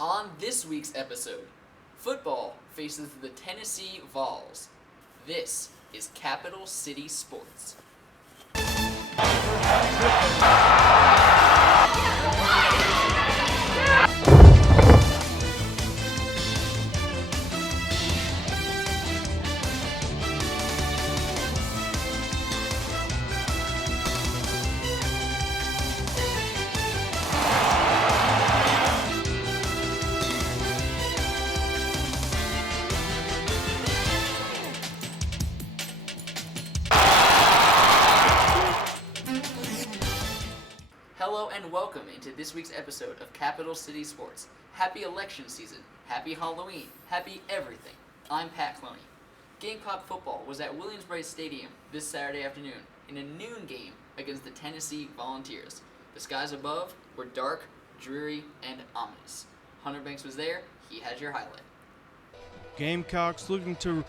On this week's episode, football faces the Tennessee Vols. This is Capital City Sports. Hello and welcome into this week's episode of Capital City Sports. Happy election season, happy Halloween, happy everything. I'm Pat Cloney. Gamecock football was at Williams-Brice Stadium this Saturday afternoon in a noon game against the Tennessee Volunteers. The skies above were dark, dreary, and ominous. Hunter Banks was there. He has your highlight. Gamecocks looking to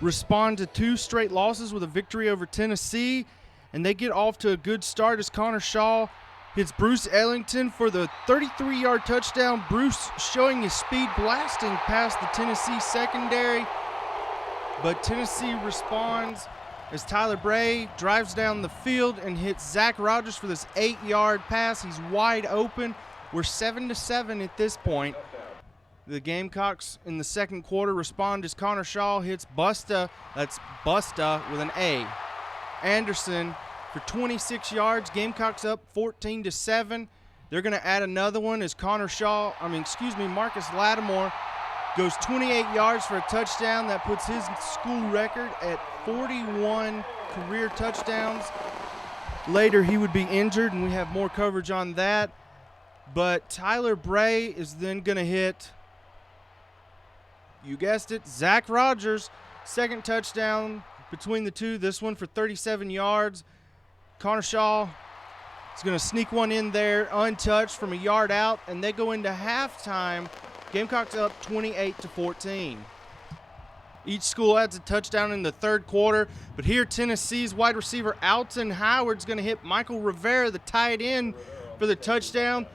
respond to two straight losses with a victory over Tennessee, and they get off to a good start as Connor Shaw hits Bruce Ellington for the 33-yard touchdown. Bruce showing his speed, blasting past the Tennessee secondary, but Tennessee responds as Tyler Bray drives down the field and hits Zach Rogers for this 8-yard pass. He's wide open. We're 7-7 at this point. The Gamecocks in the second quarter respond as Connor Shaw hits Busta. That's Busta with an A. Anderson for 26 yards. Gamecocks up 14-7. They're going to add another one as Marcus Lattimore goes 28 yards for a touchdown. That puts his school record at 41 career touchdowns. Later he would be injured, and we have more coverage on that. But Tyler Bray is then going to hit, you guessed it, Zach Rogers. Second touchdown between the two, this one for 37 yards. Connor Shaw is going to sneak one in there untouched from a yard out, and they go into halftime. Gamecocks up 28-14. Each school adds a touchdown in the third quarter, but here Tennessee's wide receiver Alton Howard's going to hit Michael Rivera, the tight end, for the touchdown.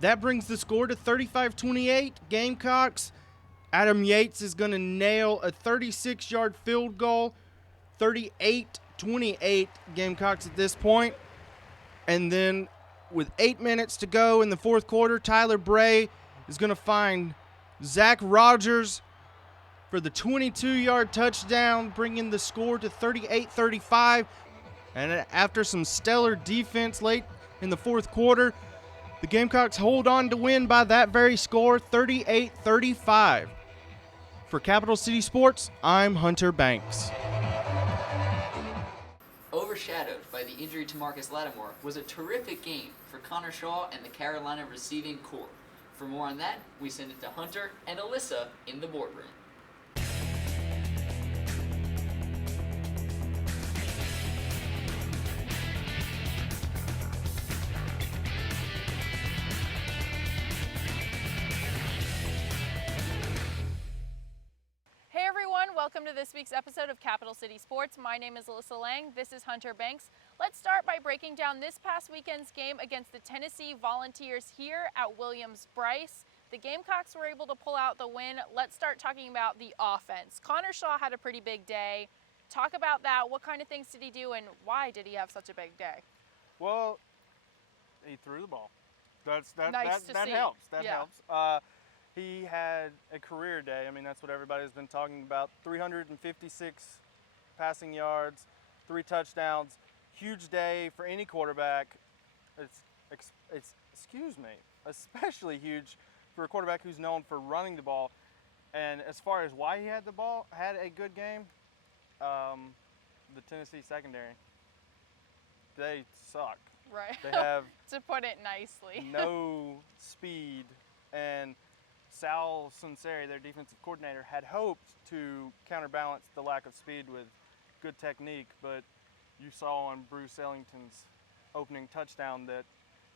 That brings the score to 35-28. Gamecocks. Adam Yates is going to nail a 36-yard field goal. 38-28 Gamecocks at this point. And then with 8 minutes to go in the fourth quarter, Tyler Bray is going to find Zach Rogers for the 22-yard touchdown, bringing the score to 38-35. And after some stellar defense late in the fourth quarter, the Gamecocks hold on to win by that very score, 38-35. For Capital City Sports, I'm Hunter Banks. Overshadowed by the injury to Marcus Lattimore was a terrific game for Connor Shaw and the Carolina receiving corps. For more on that, we send it to Hunter and Alyssa in the boardroom. Welcome to this week's episode of Capital City Sports. My name is Alyssa Lang. This is Hunter Banks. Let's start by breaking down this past weekend's game against the Tennessee Volunteers here at Williams-Brice. The Gamecocks were able to pull out the win. Let's start talking about the offense. Connor Shaw had a pretty big day. Talk about that. What kind of things did he do, and why did he have such a big day? Well, he threw the ball. That see. helps. That Yeah. helps. He had a career day. I mean, that's what everybody's been talking about. 356 passing yards, 3 touchdowns. Huge day for any quarterback. It's especially huge for a quarterback who's known for running the ball. And as far as why he had a good game, the Tennessee secondary, they suck. Right. They have to put it nicely. no speed, and Sal Sunseri, their defensive coordinator, had hoped to counterbalance the lack of speed with good technique, but you saw on Bruce Ellington's opening touchdown that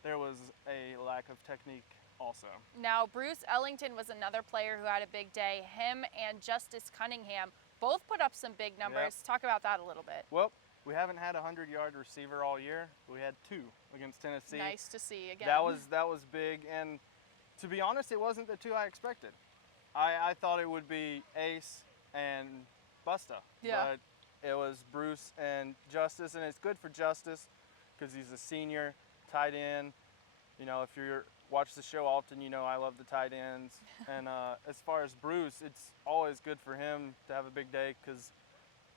there was a lack of technique also. Now, Bruce Ellington was another player who had a big day. Him and Justice Cunningham both put up some big numbers. Yep. Talk about that a little bit. Well, we haven't had a 100-yard receiver all year. We had 2 against Tennessee. Nice to see again. That was big, and To be honest, it wasn't the two I expected. I thought it would be Ace and Busta. Yeah. But it was Bruce and Justice, and it's good for Justice because he's a senior tight end. You know, if you watch the show often, you know I love the tight ends. And as far as Bruce, it's always good for him to have a big day because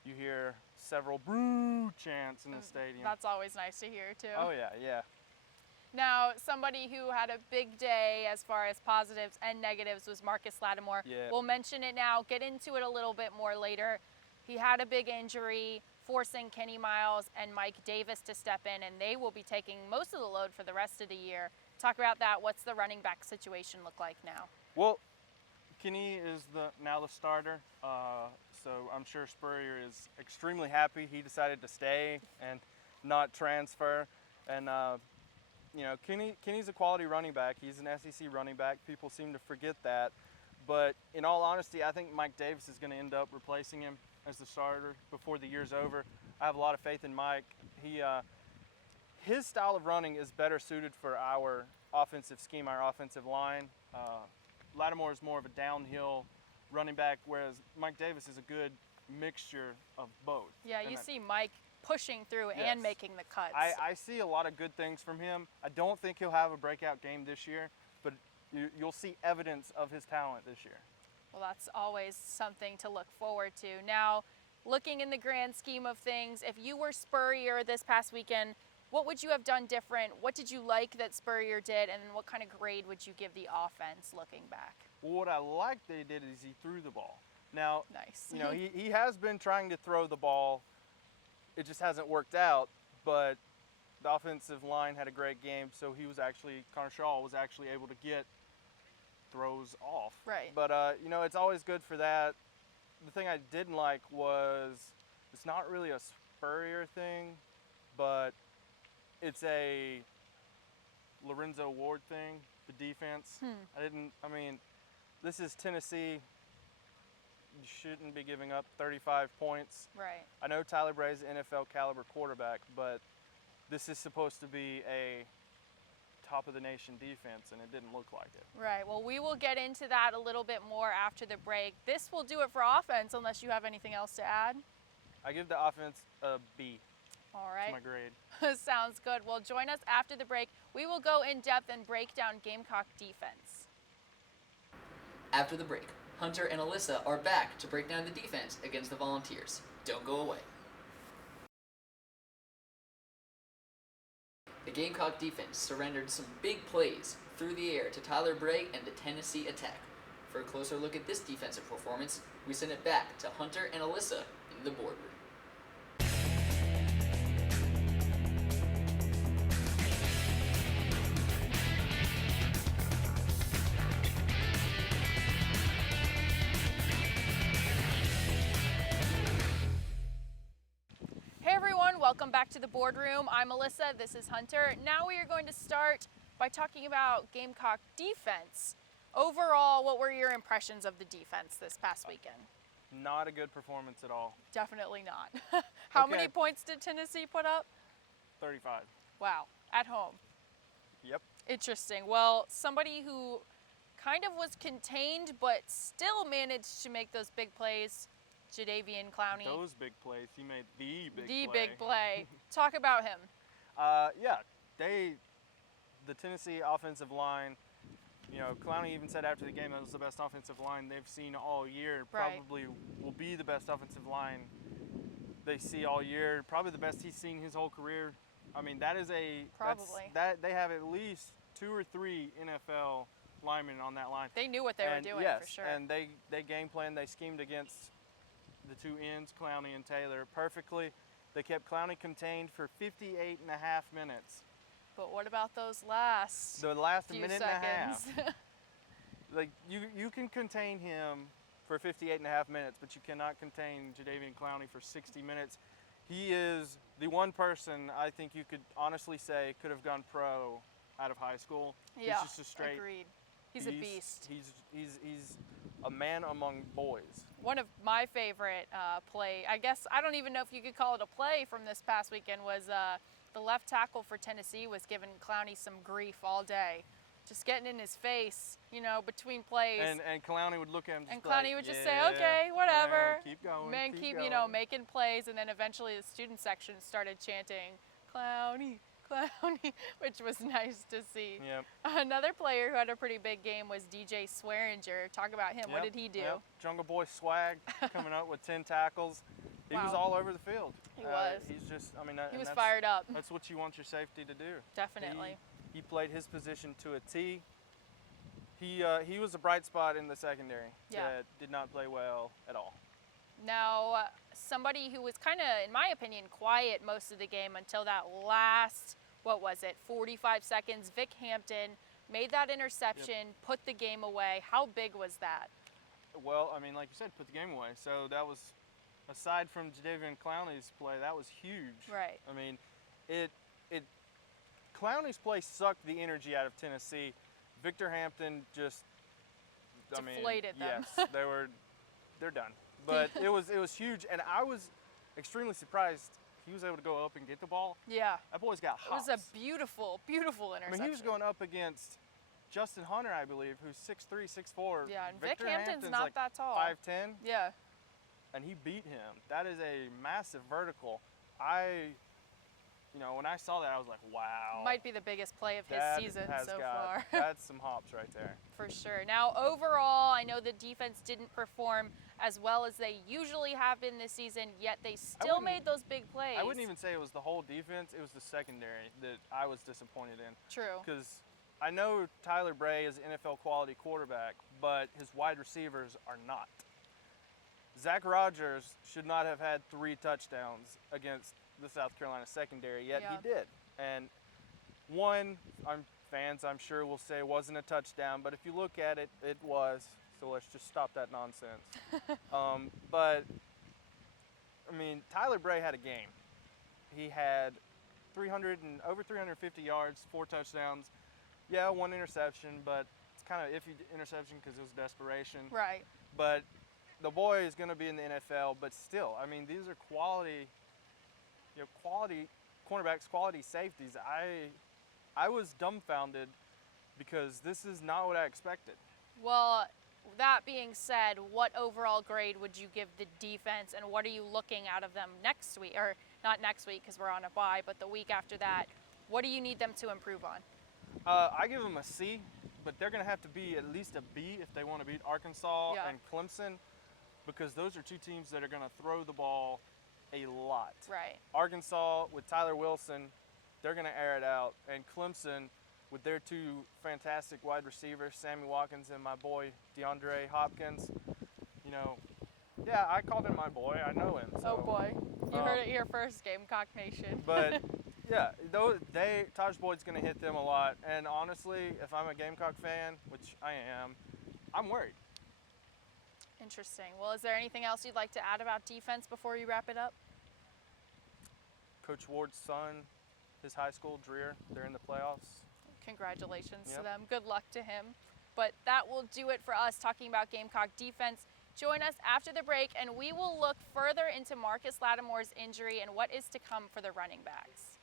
you hear several "Brew" chants in the stadium. That's always nice to hear too. Oh yeah, yeah. Now, somebody who had a big day as far as positives and negatives was Marcus Lattimore. Yeah. We'll mention it now, get into it a little bit more later. He had a big injury, forcing Kenny Miles and Mike Davis to step in, and they will be taking most of the load for the rest of the year. Talk about that. What's the running back situation look like now? Well, Kenny is now the starter, so I'm sure Spurrier is extremely happy he decided to stay and not transfer. And you know, Kenny's a quality running back. He's an SEC running back. People seem to forget that. But in all honesty, I think Mike Davis is going to end up replacing him as the starter before the year's over. I have a lot of faith in Mike. His style of running is better suited for our offensive scheme, our offensive line. Lattimore is more of a downhill running back, whereas Mike Davis is a good mixture of both. Yeah, you see Mike pushing through Yes. and making the cuts. I see a lot of good things from him. I don't think he'll have a breakout game this year, but you'll see evidence of his talent this year. Well, that's always something to look forward to. Now, looking in the grand scheme of things, if you were Spurrier this past weekend, what would you have done different? What did you like that Spurrier did, and then what kind of grade would you give the offense looking back? Well, what I like that he did is he threw the ball. Now, Nice. you know, he has been trying to throw the ball. It just hasn't worked out, but the offensive line had a great game, so Connor Shaw was actually able to get throws off. Right. But, you know, it's always good for that. The thing I didn't like was it's not really a Spurrier thing, but it's a Lorenzo Ward thing, the defense. This is Tennessee. You shouldn't be giving up 35 points. Right. I know Tyler Bray's an NFL caliber quarterback, but this is supposed to be a top of the nation defense, and it didn't look like it. Right. Well, we will get into that a little bit more after the break. This will do it for offense, unless you have anything else to add. I give the offense a B. All right. That's my grade. Sounds good. Well, join us after the break. We will go in depth and break down Gamecock defense. After the break, Hunter and Alyssa are back to break down the defense against the Volunteers. Don't go away. The Gamecock defense surrendered some big plays through the air to Tyler Bray and the Tennessee attack. For a closer look at this defensive performance, we send it back to Hunter and Alyssa in the boardroom. Welcome back to the boardroom. I'm Alyssa, this is Hunter. Now we are going to start by talking about Gamecock defense. Overall, what were your impressions of the defense this past weekend? Not a good performance at all. Definitely not. How Okay. many points did Tennessee put up? 35. Wow, at home. Yep. Interesting. Well, somebody who kind of was contained but still managed to make those big plays, Jadeveon Clowney. Those big plays. He made the big play. The big play. Talk about him. The Tennessee offensive line, you know, Clowney even said after the game that was the best offensive line they've seen all year. Right. Probably will be the best offensive line they see all year. Probably the best he's seen his whole career. I mean, Probably. They have at least 2 or 3 NFL linemen on that line. They knew what they were doing, yes, for sure. and they game planned, they schemed against the 2 ends, Clowney and Taylor, perfectly. They kept Clowney contained for 58 and a half minutes. But what about those last The last few minute seconds? and a half. Like, you can contain him for 58 and a half minutes, but you cannot contain Jadeveon Clowney for 60 minutes. He is the one person I think you could honestly say could have gone pro out of high school. Yeah, He's just a straight agreed. He's a beast. He's a man among boys. One of my favorite play, I guess, I don't even know if you could call it a play from this past weekend, was the left tackle for Tennessee was giving Clowney some grief all day. just getting in his face, between plays. And Clowney would look at him. And Clowney would just say, okay, yeah, whatever. keep going. Man, keep you going. making plays. And then eventually the student section started chanting, Clowney, Clowney, which was nice to see. Yep. Another player who had a pretty big game was DJ Swearinger. Talk about him. Yep. What did he do? Yep. Jungle Boy swag, coming up with 10 tackles. He was Wow. all over the field. He was. He's just, He was fired up. That's what you want your safety to do. Definitely. He played his position to a T. He was a bright spot in the secondary that did not play well at all. Now, somebody who was kind of, in my opinion, quiet most of the game until that last, 45 seconds, Vic Hampton made that interception, put the game away. How big was that? Well, I mean, like you said, put the game away. So that was, aside from Jadeveon Clowney's play, that was huge. Right. I mean, Clowney's play sucked the energy out of Tennessee. Victor Hampton just deflated them. Yes, they're done. But it was huge, and I was extremely surprised he was able to go up and get the ball. Yeah. That boy's got hops. It was a beautiful, beautiful interception. I mean, he was going up against Justin Hunter, I believe, who's 6'3", 6'4". Yeah, and Victor Vic Hampton's not like that tall. 5'10". Yeah. And he beat him. That is a massive vertical. When I saw that, I was like, wow. Might be the biggest play of his season so far. That's some hops right there. For sure. Now, overall, I know the defense didn't perform as well as they usually have been this season, yet they still made those big plays. I wouldn't even say it was the whole defense. It was the secondary that I was disappointed in. True. Because I know Tyler Bray is an NFL quality quarterback, but his wide receivers are not. Zach Rogers should not have had 3 touchdowns against the South Carolina secondary, yet he did. And one, fans I'm sure will say wasn't a touchdown, but if you look at it, it was. So let's just stop that nonsense. But I mean, Tyler Bray had a game. He had over 350 yards, 4 touchdowns. Yeah, 1 interception, but it's kind of iffy interception because it was desperation. Right. But the boy is going to be in the NFL, but still, I mean, these are quality cornerbacks, quality safeties. I was dumbfounded because this is not what I expected. Well, that being said, what overall grade would you give the defense, and what are you looking out of them next week? Or not next week because we're on a bye, but the week after that. What do you need them to improve on? I give them a C, but they're going to have to be at least a B if they want to beat Arkansas and Clemson, because those are 2 teams that are going to throw the ball a lot. Right. Arkansas with Tyler Wilson, they're going to air it out, and Clemson with their 2 fantastic wide receivers, Sammy Watkins and my boy DeAndre Hopkins. I called him my boy. I know him. So, oh boy, you heard it here first, Gamecock Nation. But yeah, Taj Boyd's going to hit them a lot, and honestly, if I'm a Gamecock fan, which I am, I'm worried. Interesting. Well, is there anything else you'd like to add about defense before you wrap it up? Coach Ward's son, his high school, Dreer, they're in the playoffs. Congratulations to them. Good luck to him. But that will do it for us talking about Gamecock defense. Join us after the break, and we will look further into Marcus Lattimore's injury and what is to come for the running backs.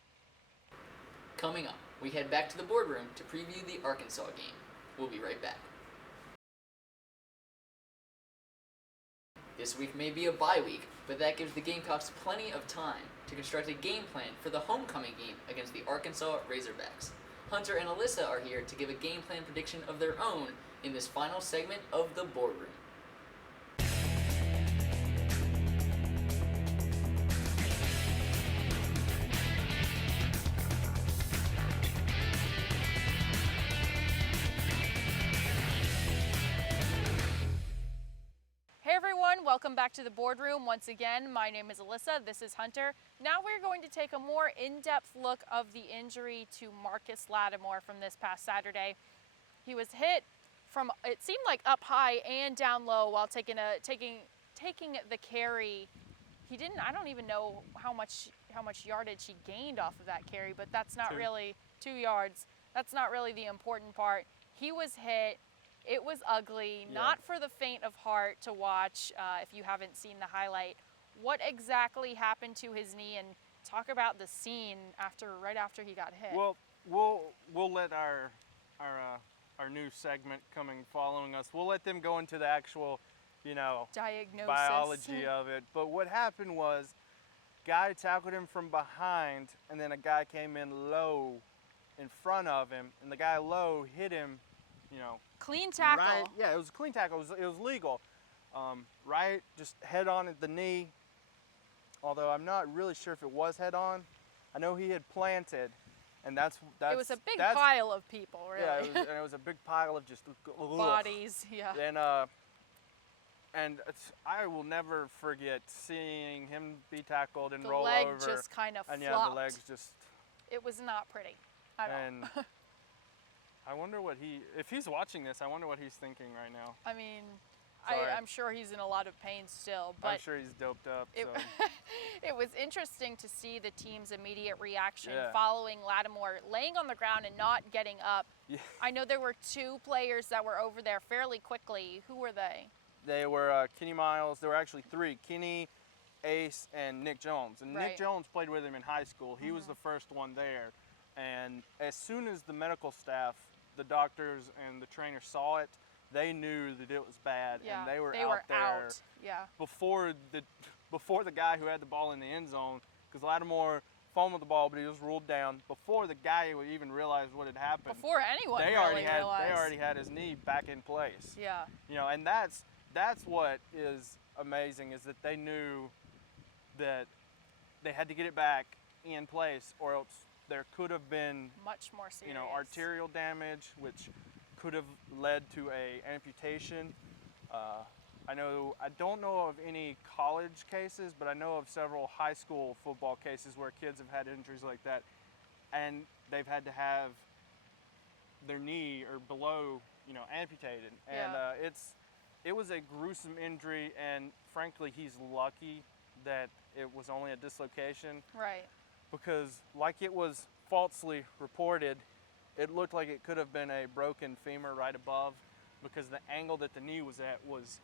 Coming up, we head back to the boardroom to preview the Arkansas game. We'll be right back. This week may be a bye week, but that gives the Gamecocks plenty of time to construct a game plan for the homecoming game against the Arkansas Razorbacks. Hunter and Alyssa are here to give a game plan prediction of their own in this final segment of the boardroom. Welcome back to the boardroom. Once again, my name is Alyssa, this is Hunter. Now we're going to take a more in-depth look of the injury to Marcus Lattimore from this past Saturday. He was hit from, it seemed like up high and down low while taking the carry. He didn't, I don't even know how much yardage he gained off of that carry, but that's not really 2 yards. That's not really the important part. He was hit. It was ugly, not for the faint of heart to watch if you haven't seen the highlight. What exactly happened to his knee, and talk about the scene right after he got hit. Well, we'll let our our new segment following us. We'll let them go into the actual, Diagnosis. biology of it. But what happened was, guy tackled him from behind, and then a guy came in low in front of him, and the guy low hit him, Clean tackle. right. Yeah, it was a clean tackle. It was legal. Right, just head on at the knee. Although I'm not really sure if it was head on. I know he had planted, and that's it was a big pile of people, really. Yeah, it was a big pile of just bodies. Yeah. And I will never forget seeing him be tackled and the roll leg over. just kind of flopped. And yeah, the legs just. It was not pretty at and all. I wonder if he's watching this, I wonder what he's thinking right now. I mean, Sorry. I'm sure he's in a lot of pain still, but I'm sure he's doped up. it, So. it was interesting to see the team's immediate reaction Yeah. following Lattimore laying on the ground and not getting up. Yeah. I know there were 2 players that were over there fairly quickly. Who were they? They were Kenny Miles. There were actually 3: Kenny, Ace, and Nick Jones. And Right. Nick Jones played with him in high school. He was the first one there. And as soon as the medical staff, the doctors, and the trainer saw it, they knew that it was bad, Yeah, and they were they out were there out. Yeah. before the guy who had the ball in the end zone, because Lattimore fumbled the ball, but he was ruled down before the guy would even realize what had happened. Before anyone they really realized. They already had his knee back in place. Yeah. And that's what is amazing, is that they knew that they had to get it back in place, or else there could have been Much more serious. arterial damage, which could have led to a amputation. I don't know of any college cases, but I know of several high school football cases where kids have had injuries like that, and they've had to have their knee or below, amputated. And Yeah. it was a gruesome injury, and frankly, he's lucky that it was only a dislocation, Right. because like it was falsely reported, it looked like it could have been a broken femur right above, because the angle that the knee was at was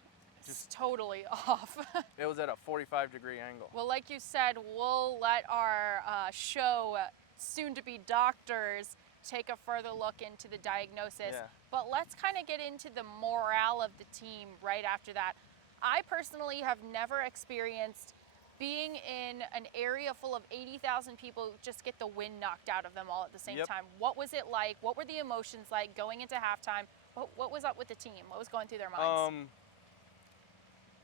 Just totally off. it was at a 45-degree angle. Well, like you said, we'll let our show, soon-to-be doctors, take a further look into the diagnosis. Yeah. But let's kind of get into the morale of the team right after that. I personally have never experienced being in an area full of 80,000 people just get the wind knocked out of them all at the same Yep. time. What was it like? What were the emotions like going into halftime? What was up with the team? What was going through their minds?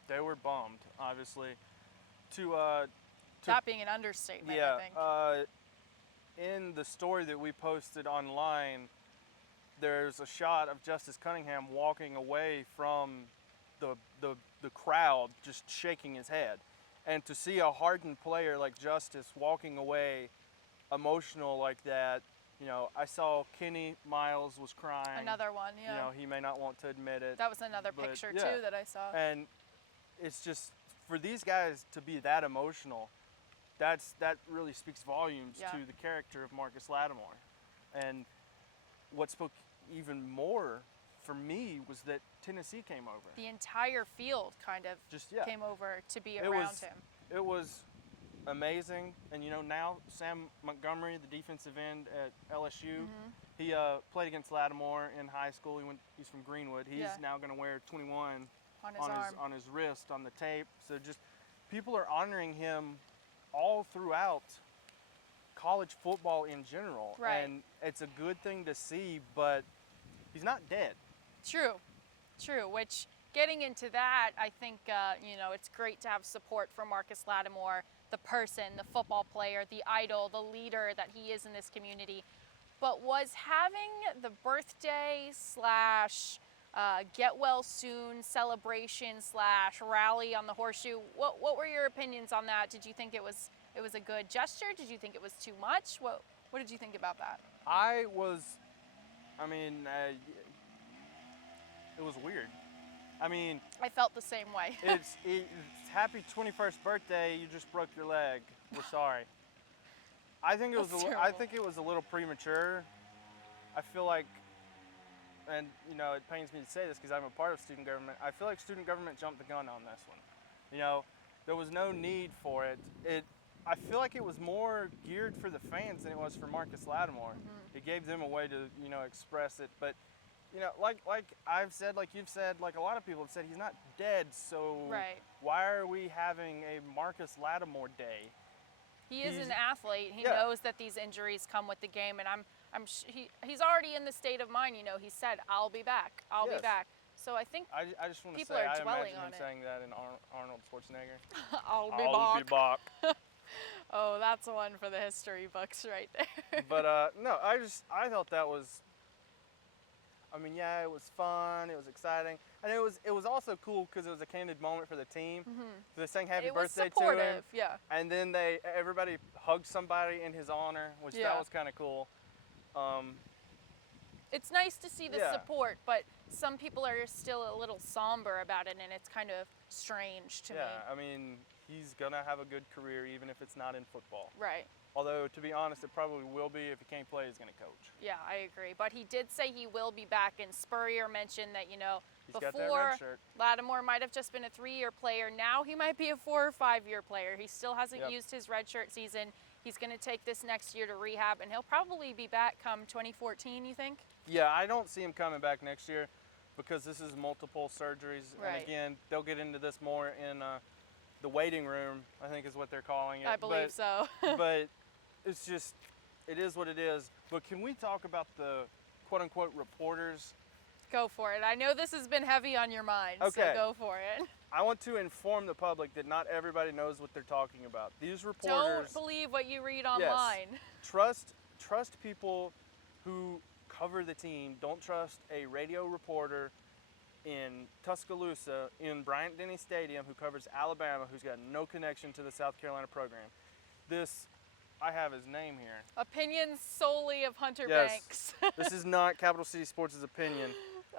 They were bummed, obviously. That being an understatement, Yeah. I think. In the story that we posted online, there's a shot of Justice Cunningham walking away from the crowd, just shaking his head. And to see a hardened player like Justice walking away emotional like that, I saw Kenny Miles was crying. Another one, yeah. He may not want to admit it. That was another but picture yeah. too that I saw. And it's just, for these guys to be that emotional, that really speaks volumes Yeah. to the character of Marcus Lattimore. And what spoke even more for me was that Tennessee came over. The entire field kind of came over to be around him. It was amazing. And now Sam Montgomery, the defensive end at LSU, he played against Lattimore in high school. He's from Greenwood. He's now going to wear 21 On his arm. on his wrist, on the tape. So just people are honoring him all throughout college football in general. Right. And it's a good thing to see, but he's not dead. True. Which, getting into that, I think, it's great to have support for Marcus Lattimore, the person, the football player, the idol, the leader that he is in this community. But was having the birthday / get well soon celebration / rally on the horseshoe, what were your opinions on that? Did you think it was a good gesture? Did you think it was too much? What did you think about that? It was weird. I felt the same way. It's happy 21st birthday. You just broke your leg. We're sorry. I think it was. That's I terrible. think it was a little premature. I feel like, and it pains me to say this because I'm a part of student government. I feel like student government jumped the gun on this one. There was no need for it. I feel like it was more geared for the fans than it was for Marcus Lattimore. It gave them a way to, express it. But, like I've said, like you've said, like a lot of people have said, he's not dead. So Right. why are we having a Marcus Lattimore day? He is an athlete. He Yeah. knows that these injuries come with the game, and he's already in the state of mind. He said, "I'll be back. I'll be Yes. back." So I think I just want to people say, are I dwelling imagine on him it. saying that in Arnold Schwarzenegger. I'll be I'll back. be back. Oh, that's one for the history books right there. But no, I thought that was. I mean, yeah, it was fun. It was exciting, and it was also cool because it was a candid moment for the team. They sang "Happy It was Birthday" to him, supportive, yeah. and then everybody hugged somebody in his honor, which Yeah. that was kind of cool. It's nice to see the Yeah. support, but some people are still a little somber about it, and it's kind of strange to me. Yeah, I mean, he's gonna have a good career even if it's not in football. Right. Although, to be honest, it probably will be. If he can't play, he's gonna coach. Yeah, I agree. But he did say he will be back, and Spurrier mentioned that, He's got that before red shirt. Lattimore might have just been a 3-year player. Now he might be a 4 or 5-year player. He still hasn't Yep. used his redshirt season. He's going to take this next year to rehab, and he'll probably be back come 2014, you think? Yeah, I don't see him coming back next year because this is multiple surgeries. Right. And again, they'll get into this more in the waiting room, I think is what they're calling it. I believe so. But it's just, it is what it is. But can we talk about the quote unquote reporters? Go for it. I know this has been heavy on your mind, Okay. so go for it. I want to inform the public that not everybody knows what they're talking about. These Don't reporters believe what you read online. trust people who cover the team. Don't trust a radio reporter in Tuscaloosa in Bryant-Denny Stadium who covers Alabama, who's got no connection to the South Carolina program. I have his name here. Opinions solely of Hunter Yes. Banks. This is not Capital City Sports' opinion.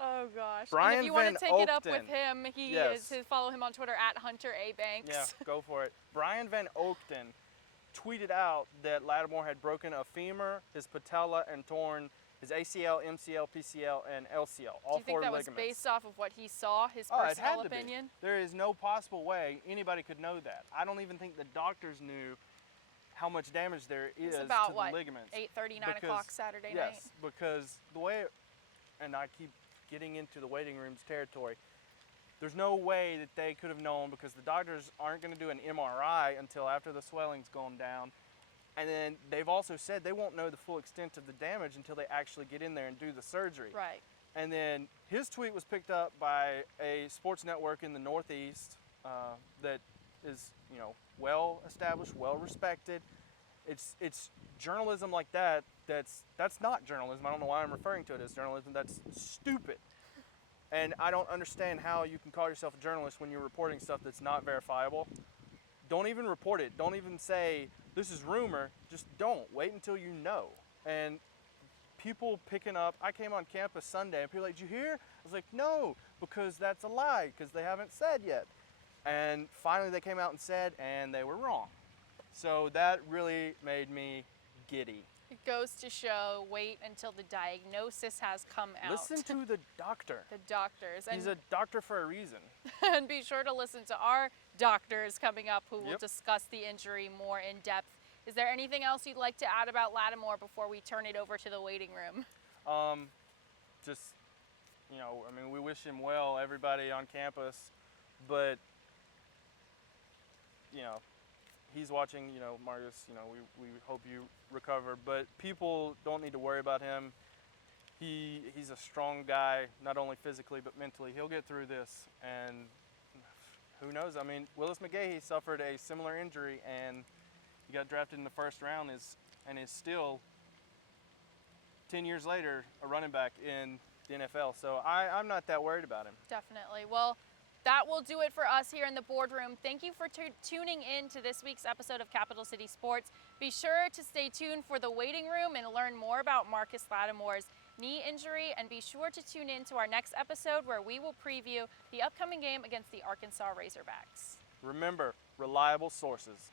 Oh gosh. Brian and if you want Van to take it up with Oakton. him, he Yes. is follow him on Twitter at Hunter A. Banks. Yeah, go for it. Brian Van Oakton tweeted out that Lattimore had broken a femur, his patella, and torn his ACL, MCL, PCL, and LCL. All Do you think four that was ligaments. based off of what he saw, his Oh, it personal had to opinion? be. There is no possible way anybody could know that. I don't even think the doctors knew how much damage there is It's about to what, the ligaments. 8:30, 9 o'clock Saturday night? Yes, because the way, and I keep getting into the waiting room's territory, there's no way that they could have known because the doctors aren't going to do an MRI until after the swelling's gone down. And then they've also said they won't know the full extent of the damage until they actually get in there and do the surgery. Right. And then his tweet was picked up by a sports network in the Northeast that is, well established, well respected. It's journalism like that. That's not journalism. I don't know why I'm referring to it as journalism. That's stupid. And I don't understand how you can call yourself a journalist when you're reporting stuff that's not verifiable. Don't even report it. Don't even say this is rumor. Just don't. Wait until you know. And people picking up, I came on campus Sunday and people were like, did you hear? I was like, no, because that's a lie, because they haven't said yet. And finally they came out and said, and they were wrong. So that really made me giddy. It goes to show, wait until the diagnosis has come out. Listen to the doctor. the doctors. He's a doctor for a reason. And be sure to listen to our doctors coming up who will Yep. discuss the injury more in depth. Is there anything else you'd like to add about Lattimore before we turn it over to the waiting room? Just, we wish him well, everybody on campus, but, he's watching, Marcus, we hope you recover, but people don't need to worry about him. He's a strong guy, not only physically, but mentally. He'll get through this, and who knows? I mean, Willis McGahee suffered a similar injury, and he got drafted in the first round, and is still 10 years later a running back in the NFL. So I'm not that worried about him. Definitely. Well, that will do it for us here in the boardroom. Thank you for tuning in to this week's episode of Capital City Sports. Be sure to stay tuned for the waiting room and learn more about Marcus Lattimore's knee injury, and be sure to tune in to our next episode where we will preview the upcoming game against the Arkansas Razorbacks. Remember, reliable sources.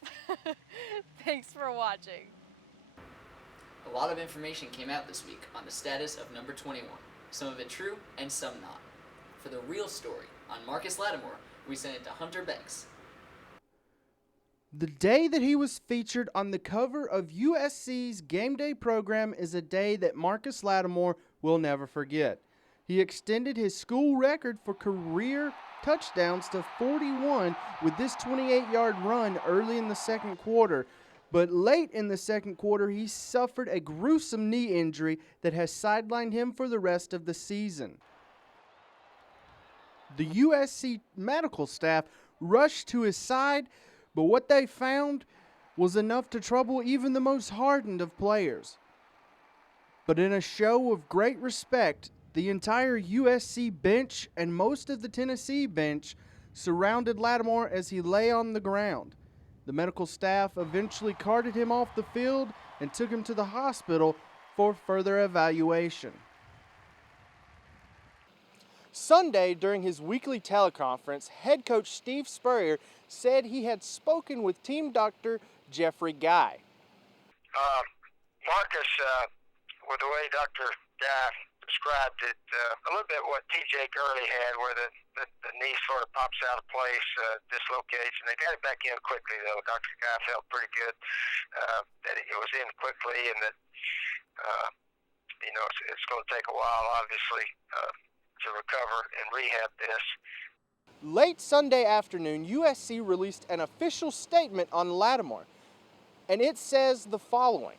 Thanks for watching. A lot of information came out this week on the status of number 21, some of it true and some not. For the real story on Marcus Lattimore, we sent it to Hunter Banks. The day that he was featured on the cover of USC's game day program is a day that Marcus Lattimore will never forget. He extended his school record for career touchdowns to 41 with this 28-yard run early in the second quarter. But late in the second quarter, he suffered a gruesome knee injury that has sidelined him for the rest of the season. The USC medical staff rushed to his side, but what they found was enough to trouble even the most hardened of players. But in a show of great respect, the entire USC bench and most of the Tennessee bench surrounded Lattimore as he lay on the ground. The medical staff eventually carted him off the field and took him to the hospital for further evaluation. Sunday, during his weekly teleconference, head coach Steve Spurrier said he had spoken with team doctor Jeffrey Guy. Marcus, with the way Dr. Guy described it, a little bit what TJ Gurley had, where the knee sort of pops out of place, dislocates, and they got it back in quickly, though. Dr. Guy felt pretty good that it was in quickly, and that, it's going to take a while, obviously, to recover and rehab this. Late Sunday afternoon, USC released an official statement on Lattimore, and it says the following.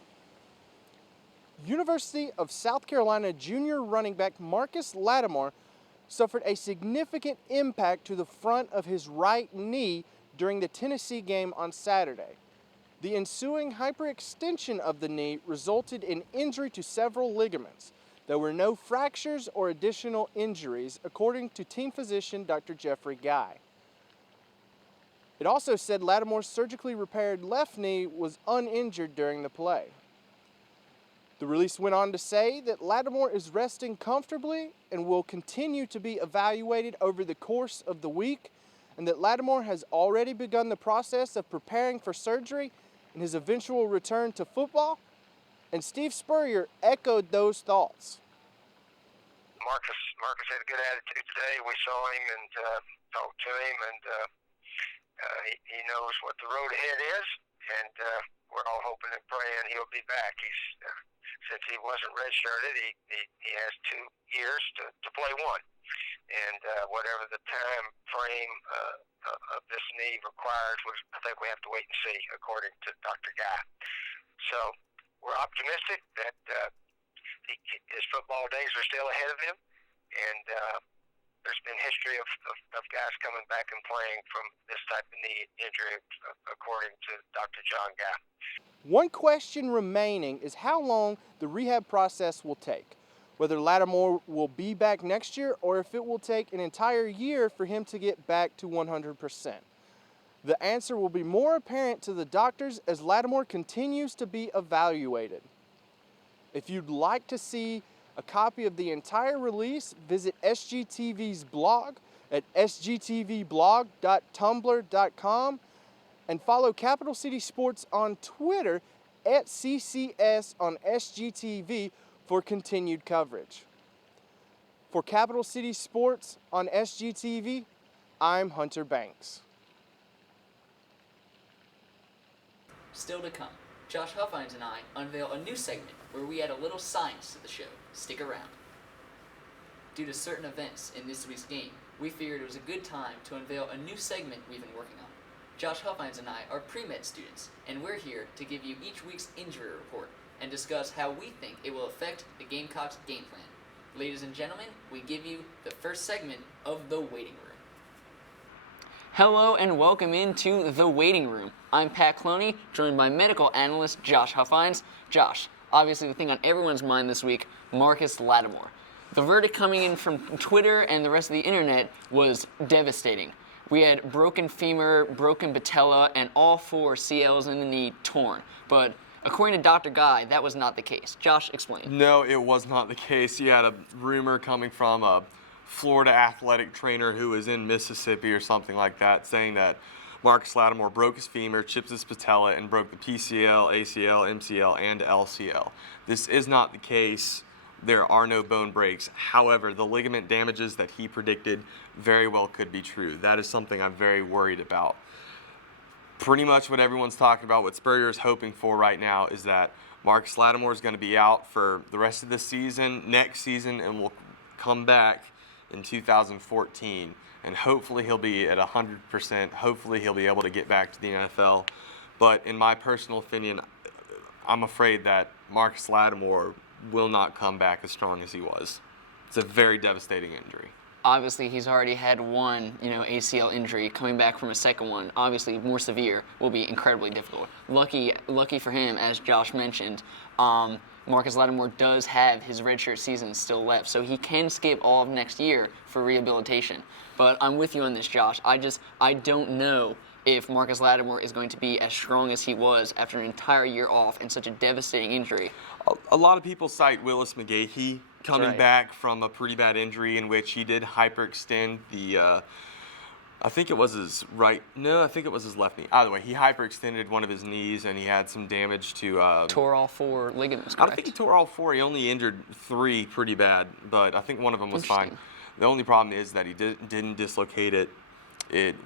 University of South Carolina junior running back Marcus Lattimore suffered a significant impact to the front of his right knee during the Tennessee game on Saturday. The ensuing hyperextension of the knee resulted in injury to several ligaments. There were no fractures or additional injuries, according to team physician Dr. Jeffrey Guy. It also said Lattimore's surgically repaired left knee was uninjured during the play. The release went on to say that Lattimore is resting comfortably and will continue to be evaluated over the course of the week, and that Lattimore has already begun the process of preparing for surgery and his eventual return to football. And Steve Spurrier echoed those thoughts. Marcus had a good attitude today. We saw him and talked to him, and he knows what the road ahead is, and we're all hoping and praying he'll be back. Since he wasn't redshirted, he has 2 years to play one, and whatever the time frame of this knee requires, I think we have to wait and see, according to Dr. Guy. So we're optimistic that his football days are still ahead of him, and there's been history of guys coming back and playing from this type of knee injury, according to Dr. John Guy. One question remaining is how long the rehab process will take. Whether Lattimore will be back next year or if it will take an entire year for him to get back to 100%. The answer will be more apparent to the doctors as Lattimore continues to be evaluated. If you'd like to see a copy of the entire release, visit SGTV's blog at sgtvblog.tumblr.com and follow Capital City Sports on Twitter at CCS on SGTV for continued coverage. For Capital City Sports on SGTV, I'm Hunter Banks. Still to come, Josh Huffines and I unveil a new segment where we add a little science to the show. Stick around. Due to certain events in this week's game, we figured it was a good time to unveil a new segment we've been working on. Josh Huffines and I are pre-med students, and we're here to give you each week's injury report and discuss how we think it will affect the Gamecocks' game plan. Ladies and gentlemen, we give you the first segment of The Waiting Room. Hello and welcome into The Waiting Room. I'm Pat Cloney, joined by medical analyst Josh Huffines. Josh, obviously the thing on everyone's mind this week, Marcus Lattimore. The verdict coming in from Twitter and the rest of the internet was devastating. We had broken femur, broken patella, and all 4 CLs in the knee torn. But according to Dr. Guy, that was not the case. Josh, explain. No, it was not the case. You had a rumor coming from a Florida athletic trainer who was in Mississippi or something like that, saying that Marcus Lattimore broke his femur, chipped his patella, and broke the PCL, ACL, MCL, and LCL. This is not the case. There are no bone breaks. However, the ligament damages that he predicted very well could be true. That is something I'm very worried about. pretty much what everyone's talking about, what Spurrier is hoping for right now is that Marcus Lattimore is going to be out for the rest of the season, next season, and will come back in 2014. And hopefully he'll be at 100%. Hopefully he'll be able to get back to the NFL. But in my personal opinion, I'm afraid that Marcus Lattimore will not come back as strong as he was. It's a very devastating injury. Obviously, he's already had one, ACL injury. Coming back from a second one, obviously more severe, will be incredibly difficult. Lucky for him, as Josh mentioned, Marcus Lattimore does have his redshirt season still left, so he can skip all of next year for rehabilitation. But I'm with you on this, Josh. I don't know if Marcus Lattimore is going to be as strong as he was after an entire year off and such a devastating injury. A lot of people cite Willis McGahee coming right. back from a pretty bad injury in which he did hyperextend the, I think it was his left knee. Either way, he hyperextended one of his knees and he had some damage to... Tore all 4 ligaments, correct? I don't think he tore all 4. He only injured 3 pretty bad, but I think one of them was fine. The only problem is that he didn't dislocate it. It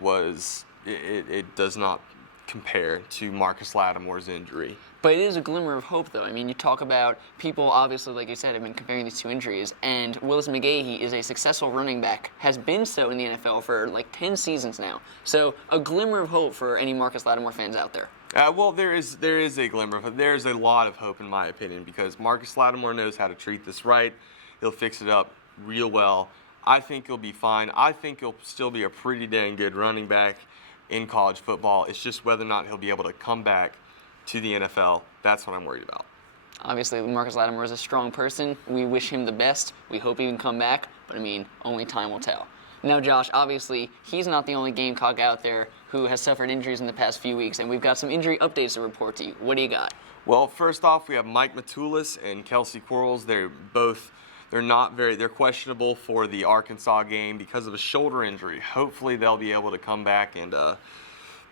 does not compare to Marcus Lattimore's injury. But it is a glimmer of hope, though. I mean, you talk about people, obviously, like you said, have been comparing these 2 injuries, and Willis McGahee is a successful running back, has been so in the NFL for like 10 seasons now. So a glimmer of hope for any Marcus Lattimore fans out there. Well, there is a glimmer of hope. There's a lot of hope, in my opinion, because Marcus Lattimore knows how to treat this right. He'll fix it up real well. I think he'll be fine. I think he'll still be a pretty dang good running back in college football. It's just whether or not he'll be able to come back to the NFL. That's what I'm worried about. Obviously, Marcus Lattimore is a strong person. We wish him the best. We hope he can come back, but only time will tell. Now, Josh, obviously, he's not the only Gamecock out there who has suffered injuries in the past few weeks, and we've got some injury updates to report to you. What do you got? Well, first off, we have Mike Matulis and Kelsey Quarles. They're questionable for the Arkansas game because of a shoulder injury. Hopefully, they'll be able to come back and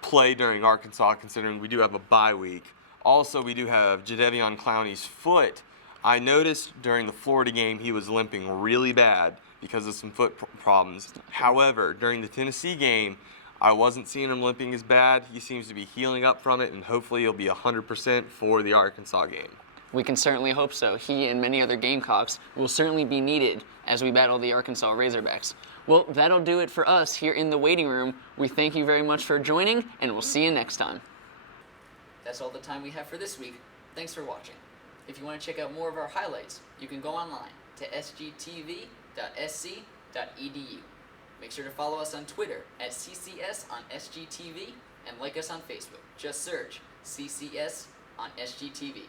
play during Arkansas, considering we do have a bye week. Also, we do have Jadeveon Clowney's foot. I noticed during the Florida game he was limping really bad because of some foot problems. However, during the Tennessee game, I wasn't seeing him limping as bad. He seems to be healing up from it, and hopefully he'll be 100% for the Arkansas game. We can certainly hope so. He and many other Gamecocks will certainly be needed as we battle the Arkansas Razorbacks. Well, that'll do it for us here in the waiting room. We thank you very much for joining, and we'll see you next time. That's all the time we have for this week. Thanks for watching. If you want to check out more of our highlights, you can go online to sgtv.sc.edu. Make sure to follow us on Twitter at CCS on SGTV and like us on Facebook. Just search CCS on SGTV.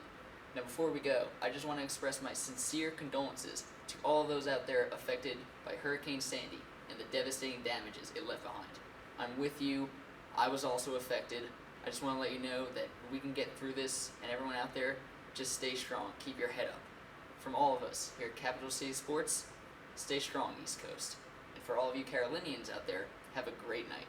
Now, before we go, I just want to express my sincere condolences to all those out there affected by Hurricane Sandy and the devastating damages it left behind. I'm with you. I was also affected. I just want to let you know that we can get through this, and everyone out there, just stay strong. Keep your head up. From all of us here at Capital City Sports, stay strong, East Coast. And for all of you Carolinians out there, have a great night.